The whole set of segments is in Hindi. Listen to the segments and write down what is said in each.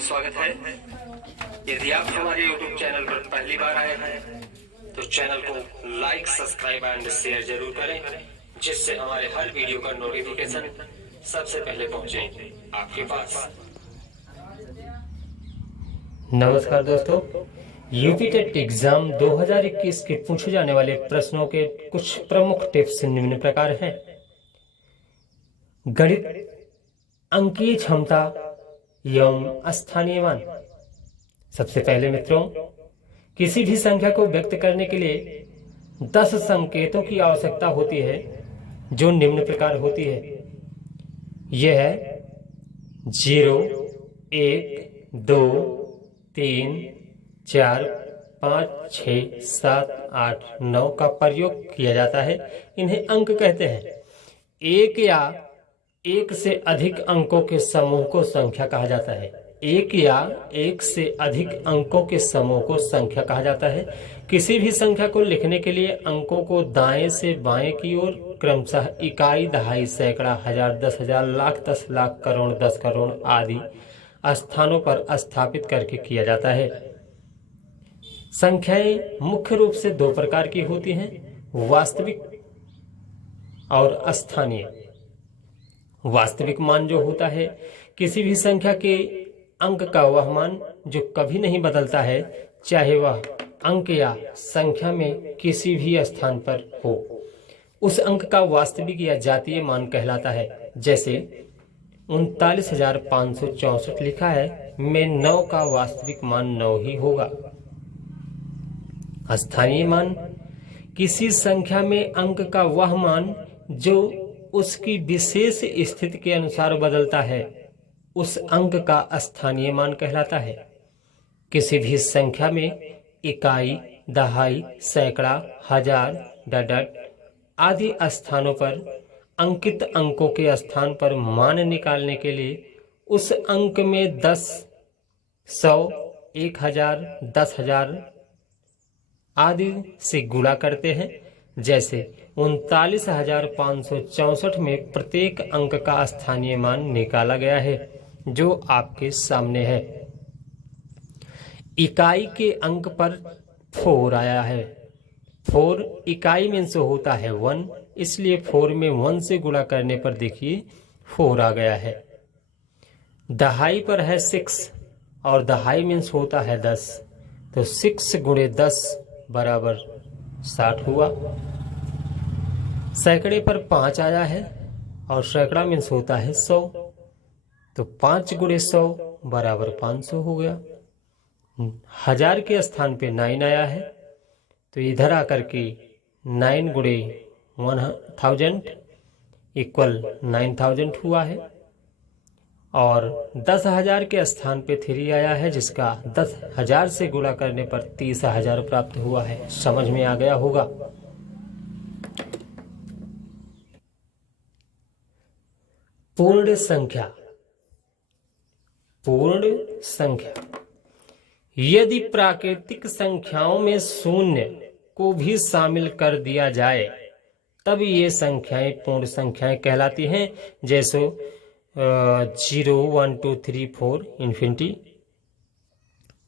बहुत स्वागत है। यदि आप हमारे YouTube चैनल पर पहली बार आए हैं तो चैनल को लाइक, सब्सक्राइब एंड शेयर जरूर करें, जिससे हमारे हर वीडियो का नोटिफिकेशन सबसे पहले पहुंचे आपके पास। नमस्कार दोस्तों, यूपी टेट एग्जाम 2021 के पूछे जाने वाले प्रश्नों के कुछ प्रमुख टिप्स निम्न प्रकार हैं। गणित, अंकीय क्षमता एवं स्थानीय मान। सबसे पहले मित्रों, किसी भी संख्या को व्यक्त करने के लिए 10 संकेतों की आवश्यकता होती है, जो निम्न प्रकार होती है। यह है 0, 1, 2, 3, 4, 5, 6, 7, 8, 9 का प्रयोग किया जाता है। इन्हें अंक कहते हैं। एक या एक से अधिक अंकों के समूह को संख्या कहा जाता है। एक या एक से अधिक अंकों के समूह को संख्या कहा जाता है। किसी भी संख्या को लिखने के लिए अंकों को दाएं से बाएं की ओर क्रमशः इकाई, दहाई, सैकड़ा, हजार, 10,000, लाख, 10 लाख, करोड़, 10 करोड़ आदि स्थानों पर स्थापित करके किया जाता है। संख्याएं मुख्य रूप से दो प्रकार की होती हैं, वास्तविक और स्थानीय। वास्तविक मान जो होता है, किसी भी संख्या के अंक का वह मान जो कभी नहीं बदलता है, चाहे वह अंक या संख्या में किसी भी स्थान पर हो, उस अंक का वास्तविक या जातीय मान कहलाता है। जैसे 39,564 लिखा है, में 9 का वास्तविक मान 9 ही होगा। स्थानीय मान, किसी संख्या में अंक का वह मान जो उसकी विशेष स्थिति के अनुसार बदलता है, उस अंक का स्थानीय मान कहलाता है। किसी भी संख्या में इकाई, दहाई, सैकड़ा, हजार, डडट आदि स्थानों पर अंकित अंकों के स्थान पर मान निकालने के लिए उस अंक में 10, 100, 1000, 10,000 आदि से गुणा करते हैं। जैसे 39,564 में प्रत्येक अंक का स्थानीय मान निकाला गया है, जो आपके सामने है। इकाई के अंक पर 4 आया है। 4 इकाई में से होता है 1, इसलिए 4 में 1 से गुणा करने पर देखिए 4 आ गया है। दहाई पर है 6 और दहाई मीन्स होता है 10, तो 6 गुणे 10 बराबर 60 हुआ। सैकड़े पर 5 आया है और सैकड़ा मीन्स होता है 100, तो 5 गुणे 100 बराबर 500 हो गया। हजार के स्थान पे 9 आया है, तो इधर आकर के 9 गुणे 1000 इक्वल 9000 हुआ है। और 10,000 के स्थान पे 3 आया है, जिसका 10,000 से गुणा करने पर 30,000 प्राप्त हुआ है। समझ में आ गया होगा। पूर्ण संख्या। पूर्ण संख्या, यदि प्राकृतिक संख्याओं में शून्य को भी शामिल कर दिया जाए, तब ये संख्याएं पूर्ण संख्याएं कहलाती हैं। जैसे 0, 1, 2, 3, 4 इन्फिनिटी,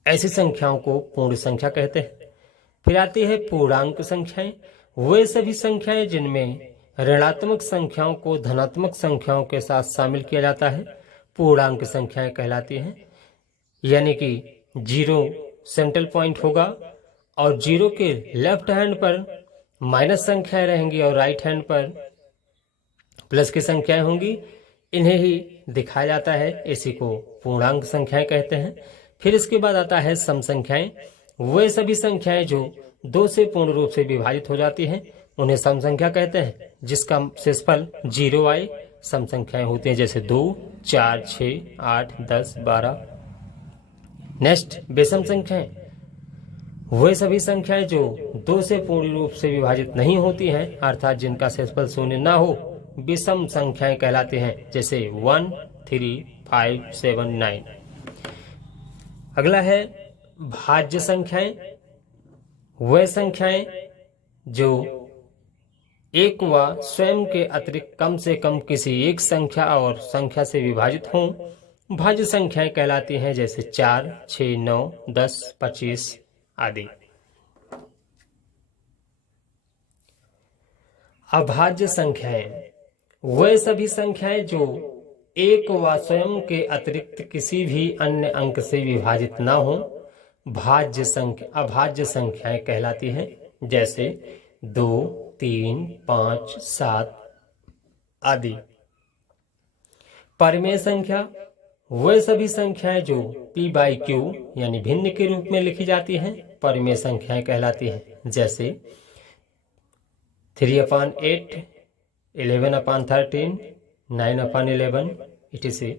ऐसी संख्याओं को पूर्ण संख्या कहते हैं। फिर आती है पूर्णांक संख्याएं। वे सभी संख्याएं जिनमें ऋणात्मक संख्याओं को धनात्मक संख्याओं के साथ शामिल किया जाता है, पूर्णांक संख्याएं कहलाती हैं। यानी कि 0 सेंट्रल पॉइंट होगा और 0 के लेफ्ट हैंड पर माइनस संख्याएं रहेंगी और राइट हैंड पर प्लस की संख्याएं होंगी। इन्हें ही दिखाया जाता है, इसी को पूर्णांक संख्याएं कहते हैं। फिर इसके बाद आता है सम संख्याएं। वे सभी संख्याएं जो 2 से पूर्ण रूप से विभाजित हो जाती हैं, उन्हें सम संख्या कहते हैं। जिसका शेषफल 0 आए, सम संख्याएं होती हैं। जैसे 2, 4, 6, 8, 10, 12। नेक्स्ट विषम संख्याएं। वे सभी संख्याएं जो 2 से पूर्ण रूप से विभाजित नहीं होती हैं, अर्थात जिनका शेषफल 0 ना हो, विषम संख्याएं कहलाते हैं। जैसे 1, 3, 5, 7, 9। अगला है भाज्य संख्याएं। वे संख्याएं जो एक व स्वयं के अतिरिक्त कम से कम किसी एक संख्या और संख्या से विभाजित हों, भाज्य संख्याएं कहलाती हैं, जैसे 4, 6, 9, 10, 25 आदि। अभाज्य संख्याएं वह सभी संख्याएं जो एक व स्वयं के अतिरिक्त किसी भी अन्य अंक से विभाजित ना हो, अभाज्य संख्याएं कहलाती हैं, जैसे 2, 3, 5, 7 आदि। परिमेय संख्या वह सभी संख्याएं जो p/q यानी भिन्न के रूप में लिखी जाती हैं, परिमेय संख्याएं कहलाती हैं, जैसे 3/8, 11/13, 9/11 etc।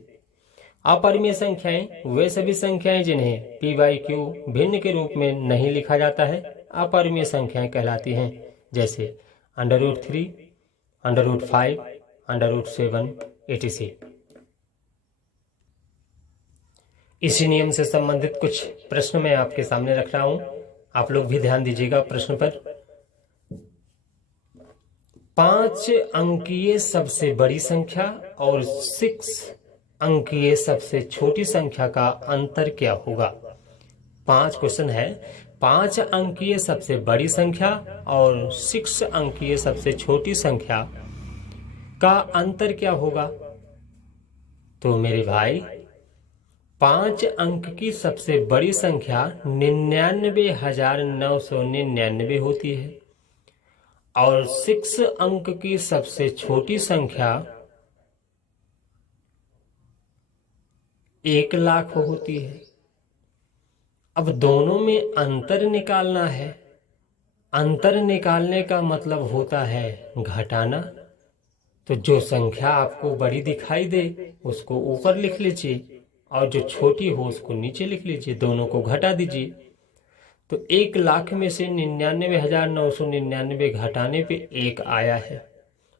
अपरिमेय संख्याएं वे सभी संख्याएं जिन्हें p/q भिन्न के रूप में नहीं लिखा जाता है, अपरिमेय संख्याएं कहलाती हैं, जैसे √3, √5, √7 etc। इसी नियम से संबंधित कुछ प्रश्न मैं आपके सामने रख रहा हूं, आप लोग भी ध्यान दीजिएगा प्रश्न पर। 5 अंकीय सबसे बड़ी संख्या और 6 अंकीय सबसे छोटी संख्या का अंतर क्या होगा। 5 क्वेश्चन है, 5 अंकीय सबसे बड़ी संख्या और 6 अंकीय सबसे छोटी संख्या का अंतर क्या होगा। तो मेरे भाई 5 अंक की सबसे बड़ी संख्या 99,999 होती है और 6 अंक की सबसे छोटी संख्या 1,00,000 होती है। अब दोनों में अंतर निकालना है। अंतर निकालने का मतलब होता है घटाना। तो जो संख्या आपको बड़ी दिखाई दे उसको ऊपर लिख लीजिए और जो छोटी हो उसको नीचे लिख लीजिए, दोनों को घटा दीजिए। तो 1,00,000 में से 99,999 घटाने पे 1 आया है।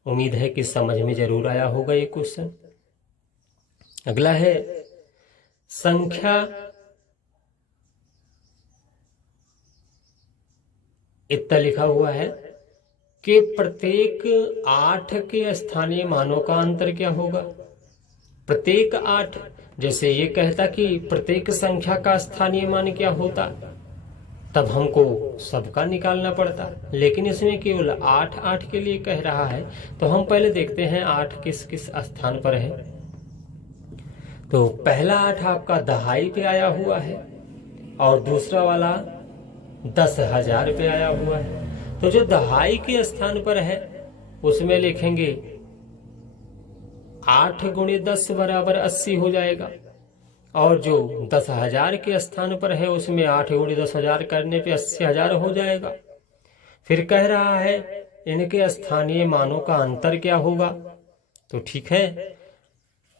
उम्मीद है कि समझ में जरूर आया होगा ये क्वेश्चन। अगला है संख्या इतना लिखा हुआ है कि प्रत्येक 8 के स्थानीय मानों का अंतर क्या होगा। प्रत्येक 8, जैसे ये कहता कि प्रत्येक संख्या का स्थानीय मान क्या होता, तब हमको सबका निकालना पड़ता, लेकिन इसमें केवल 8 के लिए कह रहा है। तो हम पहले देखते हैं 8 किस किस स्थान पर है। तो पहला 8 आपका दहाई पे आया हुआ है और दूसरा वाला 10,000 पे आया हुआ है। तो जो दहाई के स्थान पर है उसमें लिखेंगे 8 × 10 = 80 हो जाएगा, और जो 10,000 के स्थान पर है उसमें 8 × 10,000 करने पे 80,000 हो जाएगा। फिर कह रहा है इनके स्थानीय मानों का अंतर क्या होगा। तो ठीक है,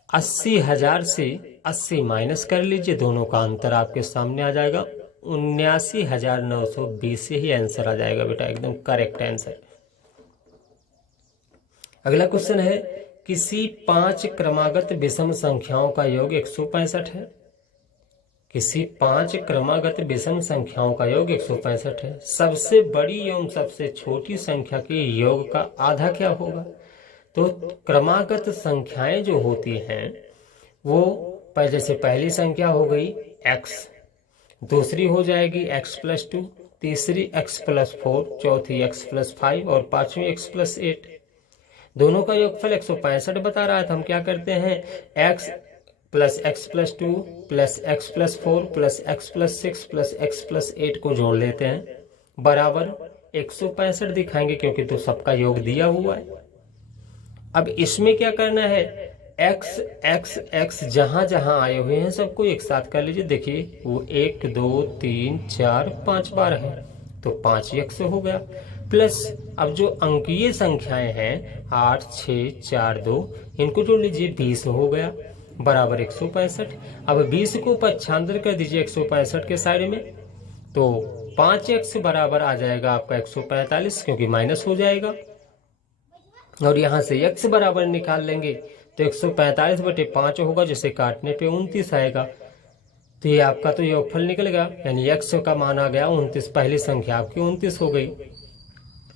80,000 से 80 माइनस कर लीजिए, दोनों का अंतर आपके सामने आ जाएगा। 79,920 से ही आंसर आ जाएगा बेटा, एकदम करेक्ट आंसर। अगला क्वेश्चन है, किसी 5 क्रमागत विषम संख्याओं का योग 165 है। किसी 5 क्रमागत विषम संख्याओं का योग 165 है। सबसे बड़ी एवं सबसे छोटी संख्या के योग का आधा क्या होगा। तो क्रमागत संख्याएं जो होती हैं वो जैसे पहली संख्या हो गई x, दूसरी हो जाएगी x+2, तीसरी x+4, चौथी x+5 और पांचवी x+8। दोनों का योगफल 165 बता रहा है। तो हम क्या करते हैं, x + x+2 + x+4 + x+6 + x+8 को जोड़ लेते हैं, बराबर 165 दिखाएंगे क्योंकि तो सबका योग दिया हुआ है। अब इसमें क्या करना है, x x x जहां जहां आए हुए हैं सबको एक साथ कर लीजिए। देखिए वो 1 2 3 4 5 बार है तो 5x हो गया, प्लस अब जो अंकीय संख्याएं हैं 8 6 4 2 इनको जोड़ लीजिए, 20 हो गया, बराबर 165। अब 20 को 95 कर दीजिए 165 के साइड में, तो 5x बराबर आ जाएगा आपका 145 क्योंकि माइनस हो जाएगा। और यहाँ से x बराबर निकाल लेंगे तो 145/5 होगा, जिसे काटने पे 29 आएगा। तो ये आपका तो योगफल निकल गया, यानी x का मान आ गया 29। पहली संख्या आपकी 29 हो गई।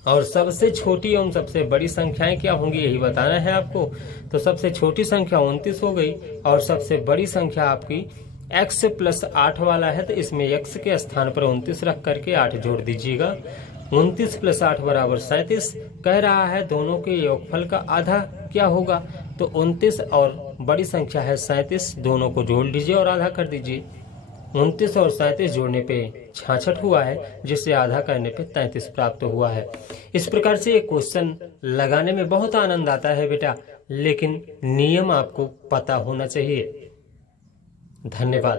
और सबसे छोटी एवं सबसे बड़ी संख्याएं क्या होंगी यही बताना है आपको। तो सबसे छोटी संख्या 29 हो गई और सबसे बड़ी संख्या आपकी x + 8 वाला है, तो इसमें x के स्थान पर 29 रख करके 8 जोड़ दीजिएगा। 29 + 8 = 37। कह रहा है दोनों के योगफल का आधा क्या होगा, तो 29 और बड़ी संख्या है 37, दोनों को जोड़ लीजिए और आधा कर दीजिए। 29 और 37 जोड़ने पे 66 हुआ है, जिसे आधा करने पे 33 प्राप्त हुआ है। इस प्रकार से ये क्वेश्चन लगाने में बहुत आनंद आता है बेटा, लेकिन नियम आपको पता होना चाहिए। धन्यवाद।